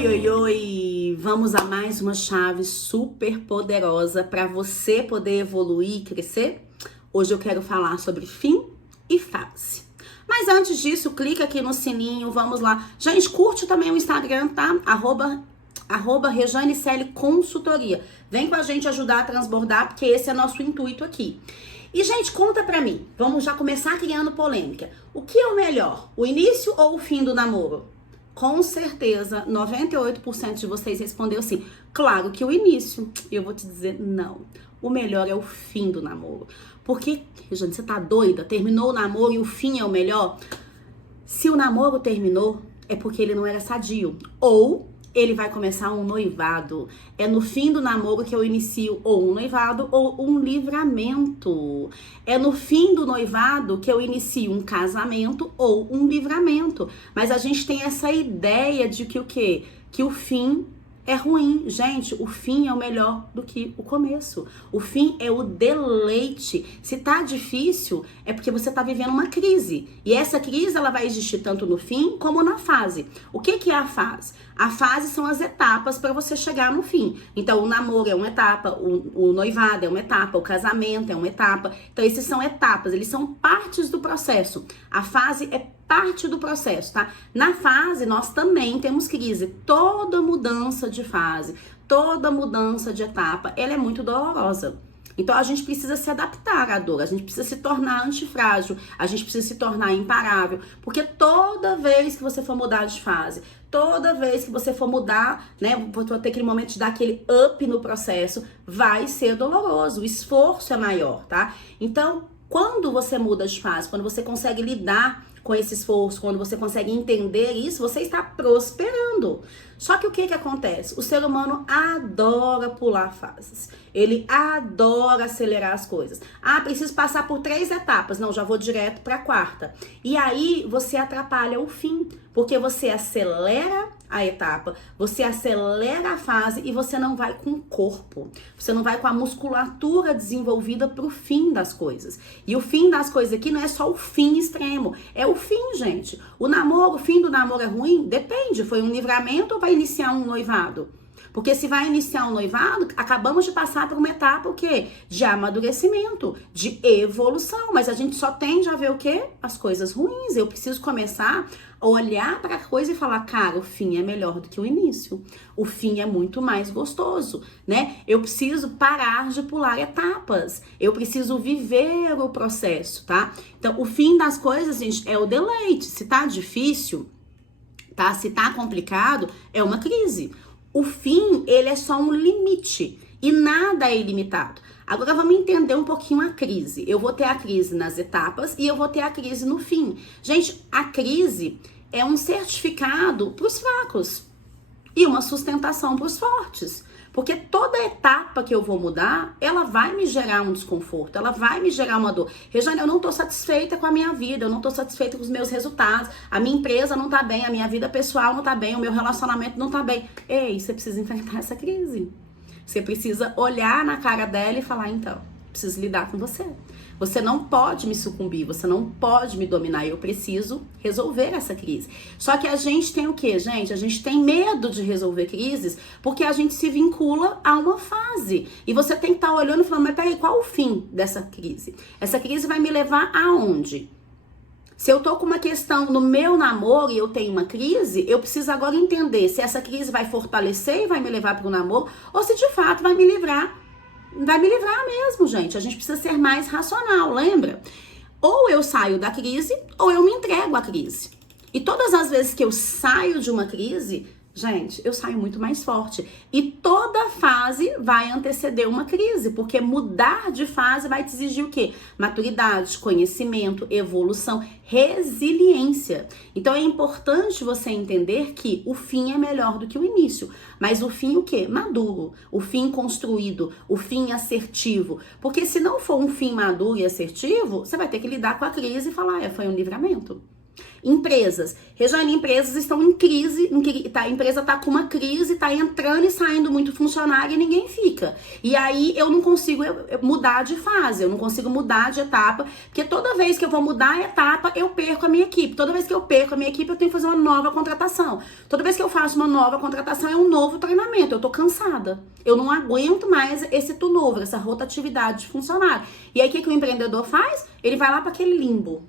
Oi, oi, oi! Vamos a mais uma chave super poderosa para você poder evoluir e crescer? Hoje eu quero falar sobre fim e fase. Mas antes disso, clica aqui no sininho, vamos lá. Gente, curte também o Instagram, tá? Arroba Rejane Celi Consultoria. Vem com a gente ajudar a transbordar, porque esse é nosso intuito aqui. E, gente, conta pra mim. Vamos já começar criando polêmica. O que é o melhor? O início ou o fim do namoro? Com certeza, 98% de vocês respondeu sim. Claro que o início. E eu vou te dizer, não. O melhor é o fim do namoro. Porque, Rejane, você tá doida? Terminou o namoro e o fim é o melhor? Se o namoro terminou, é porque ele não era sadio. Ou ele vai começar um noivado. É no fim do namoro que eu inicio ou um noivado ou um livramento. É no fim do noivado que eu inicio um casamento ou um livramento. Mas a gente tem essa ideia de que o quê? Que o fim é ruim. Gente, o fim é o melhor do que o começo. O fim é o deleite. Se tá difícil, é porque você tá vivendo uma crise. E essa crise, ela vai existir tanto no fim como na fase. O que é a fase? A fase são as etapas para você chegar no fim. Então, o namoro é uma etapa, o noivado é uma etapa, o casamento é uma etapa. Então, esses são etapas, eles são partes do processo. A fase é parte do processo, tá? Na fase, nós também temos crise. Toda mudança de fase, toda mudança de etapa, ela é muito dolorosa. Então, a gente precisa se adaptar à dor, a gente precisa se tornar antifrágil, a gente precisa se tornar imparável, porque toda vez que você for mudar de fase, toda vez que você for mudar, né, vou ter aquele momento de dar aquele up no processo, vai ser doloroso, o esforço é maior, tá? Então, quando você muda de fase, quando você consegue lidar com esse esforço, quando você consegue entender isso, você está prosperando. Só que o que acontece? O ser humano adora pular fases. Ele adora acelerar as coisas. Ah, preciso passar por 3 etapas. Não, já vou direto para a 4ª. E aí você atrapalha o fim, porque você acelera a etapa, você acelera a fase e você não vai com o corpo. Você não vai com a musculatura desenvolvida para o fim das coisas. E o fim das coisas aqui não é só o fim extremo, é o fim, gente. O fim do namoro é ruim? Depende, foi um livramento ou vai iniciar um noivado? Porque se vai iniciar um noivado, acabamos de passar por uma etapa, o quê? De amadurecimento, de evolução. Mas a gente só tende a ver o quê? As coisas ruins. Eu preciso começar a olhar para a coisa e falar, cara, o fim é melhor do que o início. O fim é muito mais gostoso, né? Eu preciso parar de pular etapas. Eu preciso viver o processo, tá? Então, o fim das coisas, gente, é o deleite. Se tá difícil, tá? Se tá complicado, é uma crise. O fim, ele é só um limite e nada é ilimitado. Agora vamos entender um pouquinho a crise. Eu vou ter a crise nas etapas e eu vou ter a crise no fim. Gente, a crise é um certificado para os fracos e uma sustentação para os fortes. Porque toda etapa que eu vou mudar, ela vai me gerar um desconforto, ela vai me gerar uma dor. Rejane, eu não tô satisfeita com a minha vida, eu não tô satisfeita com os meus resultados, a minha empresa não tá bem, a minha vida pessoal não tá bem, o meu relacionamento não tá bem. Ei, você precisa enfrentar essa crise. Você precisa olhar na cara dela e falar, então, preciso lidar com você. Você não pode me sucumbir, você não pode me dominar, eu preciso resolver essa crise. Só que a gente tem o quê, gente? A gente tem medo de resolver crises porque a gente se vincula a uma fase. E você tem que estar olhando e falando, mas peraí, qual o fim dessa crise? Essa crise vai me levar aonde? Se eu tô com uma questão no meu namoro e eu tenho uma crise, eu preciso agora entender se essa crise vai fortalecer e vai me levar para o namoro ou se de fato vai me livrar. Vai me livrar mesmo, gente. A gente precisa ser mais racional, lembra? Ou eu saio da crise, ou eu me entrego à crise. E todas as vezes que eu saio de uma crise, gente, eu saio muito mais forte. E toda fase vai anteceder uma crise, porque mudar de fase vai te exigir o quê? Maturidade, conhecimento, evolução, resiliência. Então é importante você entender que o fim é melhor do que o início. Mas o fim o quê? Maduro. O fim construído, o fim assertivo. Porque se não for um fim maduro e assertivo, você vai ter que lidar com a crise e falar, foi um livramento. Empresas. Rejane, empresas estão em crise, a empresa está com uma crise, está entrando e saindo muito funcionário e ninguém fica. E aí eu não consigo mudar de fase, eu não consigo mudar de etapa, porque toda vez que eu vou mudar a etapa, eu perco a minha equipe. Toda vez que eu perco a minha equipe, eu tenho que fazer uma nova contratação. Toda vez que eu faço uma nova contratação, é um novo treinamento. Eu tô cansada. Eu não aguento mais esse turnover, essa rotatividade de funcionário. E aí o que o empreendedor faz? Ele vai lá para aquele limbo.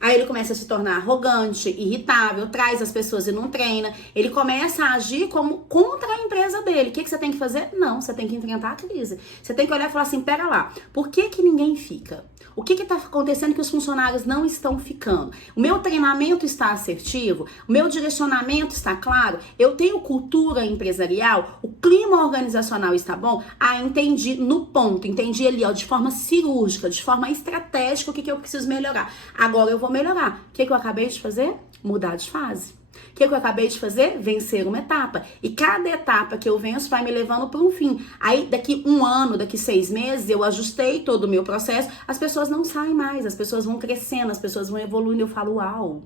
Aí ele começa a se tornar arrogante, irritável, traz as pessoas e não treina. Ele começa a agir como contra a empresa dele. O que você tem que fazer? Não, você tem que enfrentar a crise. Você tem que olhar e falar assim, pera lá, por que ninguém fica? O que está acontecendo que os funcionários não estão ficando? O meu treinamento está assertivo? O meu direcionamento está claro? Eu tenho cultura empresarial? O clima organizacional está bom? Ah, entendi no ponto, entendi ali, ó, de forma cirúrgica, de forma estratégica o que eu preciso melhorar. Agora eu vou melhorar. O que eu acabei de fazer? Mudar de fase. O que eu acabei de fazer? Vencer uma etapa. E cada etapa que eu venço vai me levando para um fim. Aí, daqui 1 ano, daqui 6 meses, eu ajustei todo o meu processo. As pessoas não saem mais, as pessoas vão crescendo, as pessoas vão evoluindo. Eu falo, uau!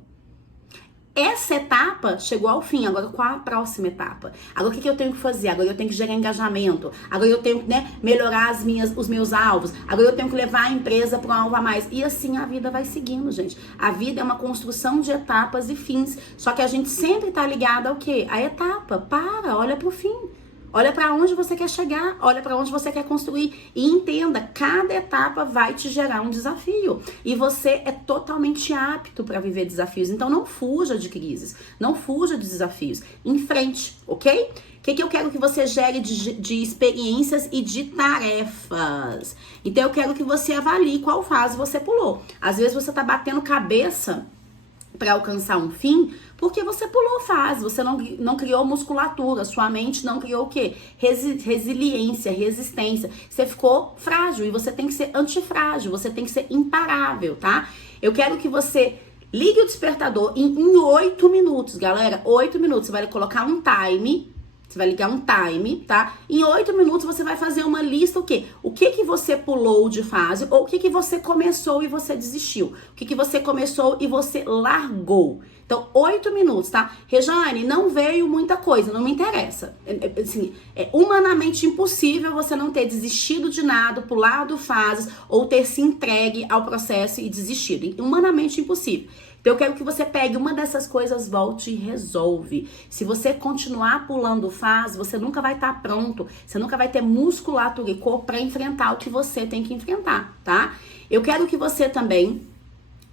Essa etapa chegou ao fim, agora qual a próxima etapa? Agora o que eu tenho que fazer? Agora eu tenho que gerar engajamento, agora eu tenho que melhorar os meus alvos, agora eu tenho que levar a empresa para um alvo a mais. E assim a vida vai seguindo, gente. A vida é uma construção de etapas e fins, só que a gente sempre tá ligado ao quê? A etapa. Olha pro fim. Olha para onde você quer chegar, olha para onde você quer construir e entenda, cada etapa vai te gerar um desafio e você é totalmente apto para viver desafios. Então não fuja de crises, não fuja de desafios, enfrente, ok? O que eu quero que você gere de experiências e de tarefas? Então eu quero que você avalie qual fase você pulou. Às vezes você tá batendo cabeça para alcançar um fim, porque você pulou fase, você não criou musculatura, sua mente não criou o quê? Resiliência, resistência. Você ficou frágil e você tem que ser antifrágil, você tem que ser imparável, tá? Eu quero que você ligue o despertador em 8 minutos, galera, 8 minutos. Você vai colocar um time. Você vai ligar um time, tá? Em 8 minutos você vai fazer uma lista, o quê? O que você pulou de fase ou o que você começou e você desistiu. O que você começou e você largou. Então, 8 minutos, tá? Rejane, não veio muita coisa, não me interessa. Assim, é humanamente impossível você não ter desistido de nada, pulado fases ou ter se entregue ao processo e desistido. Humanamente impossível. Então eu quero que você pegue uma dessas coisas, volte e resolve. Se você continuar pulando fase, você nunca vai estar pronto. Você nunca vai ter musculatura e corpo para enfrentar o que você tem que enfrentar, tá? Eu quero que você também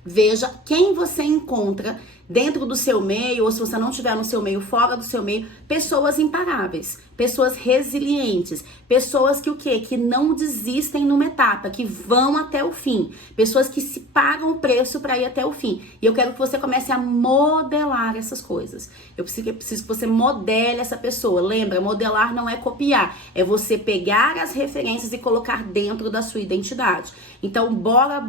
veja quem você encontra dentro do seu meio, ou se você não estiver no seu meio, fora do seu meio, pessoas imparáveis, pessoas resilientes, pessoas que o quê? Que não desistem numa etapa, que vão até o fim, pessoas que se pagam o preço para ir até o fim. E eu quero que você comece a modelar essas coisas. Eu preciso que você modele essa pessoa. Lembra, modelar não é copiar, é você pegar as referências e colocar dentro da sua identidade. Então, bora,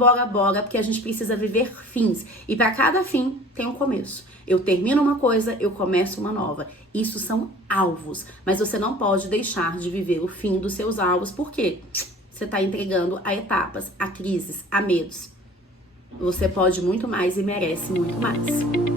porque a gente precisa viver fins. E para cada fim tem um começo. Eu termino uma coisa, eu começo uma nova. Isso são alvos, mas você não pode deixar de viver o fim dos seus alvos, porque você está entregando a etapas, a crises, a medos. Você pode muito mais e merece muito mais.